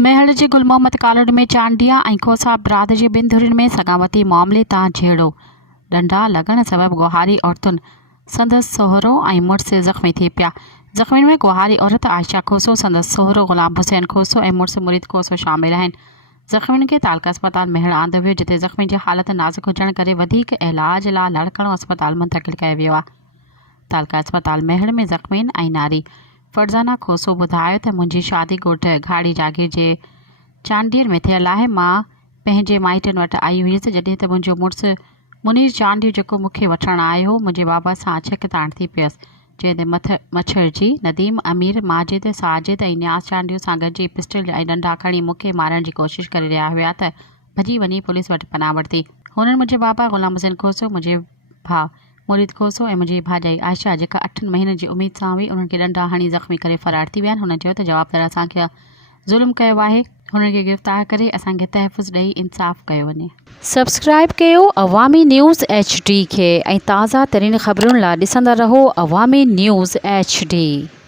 मेहड़ जे गुल मोहम्मद कॉलोनी में चांडिया ऐं खोसा बिराद जे ॿिनि धुरियुनि में सगावती मामले तां झेड़ो। डंडा लॻण सबबि गुहारी औरतुनि संदसि सहुरो ऐं मुड़ुसु ज़ख़्मी थी पिया। ज़ख़्मियुनि में गुहारी औरत आयशा खोसो, संदसि सहुरो ग़ुलाम हुसैन खोसो ऐं मुड़ुसु मुरीद खोसो शामिल आहिनि। ज़ख़्मियुनि खे तालका अस्पताल मेहड़ आंदो वियो, जिते ज़ख़्मी जी हालत नाज़ुक हुजण करे वधीक इलाज लाइ लड़कणो अस्पताल मुंतक़िल कयो वियो आहे। तालका अस्पताल मेहड़ में ज़ख़्मियुनि ऐं नारी फरज़ाना खोसो ॿुधायो त मुंहिंजी शादी ॻोठु घाड़ी जागीर जे चांडियर में थियल आहे। मां पंहिंजे माइटनि वटि आई हुयसि जॾहिं त मुंहिंजो मुड़ुसु मुनीर चांडियो जेको मूंखे वठणु आयो हो, मुंहिंजे बाबा सां छिक ताण थी पियसि, जंहिं ते मच्छर जी नदीम अमीर माजिद साजिद ऐं न्यास चांडियो सां गॾिजी पिस्टल ऐं डंडा खणी मूंखे मारण जी कोशिश करे रहिया हुआ त भॼी वञी पुलिस वटि पनाह वरिती। हुननि मुंहिंजे बाबा ग़ुलाम हुसैन खोसो, मुंहिंजे भाउ मुरीद खोसो ऐं मुंहिंजी भाॼाई आयशा जेका 8 महीननि जी उमेद सां हुई, उन्हनि खे डंडा हणी ज़ख़्मी करे फ़रार थी विया आहिनि। हुन चयो त जवाबदार असांखे ज़ुल्म कयो आहे, हुननि खे गिरफ़्तार करे असांखे तहफ़ुज़ ॾेई इंसाफ़ कयो वञे। सब्सक्राइब कयो अवामी न्यूज़ HD खे ऐं ताज़ा तरीन ख़बरुनि लाइ ॾिसंदा रहो अवामी न्यूज़ HD।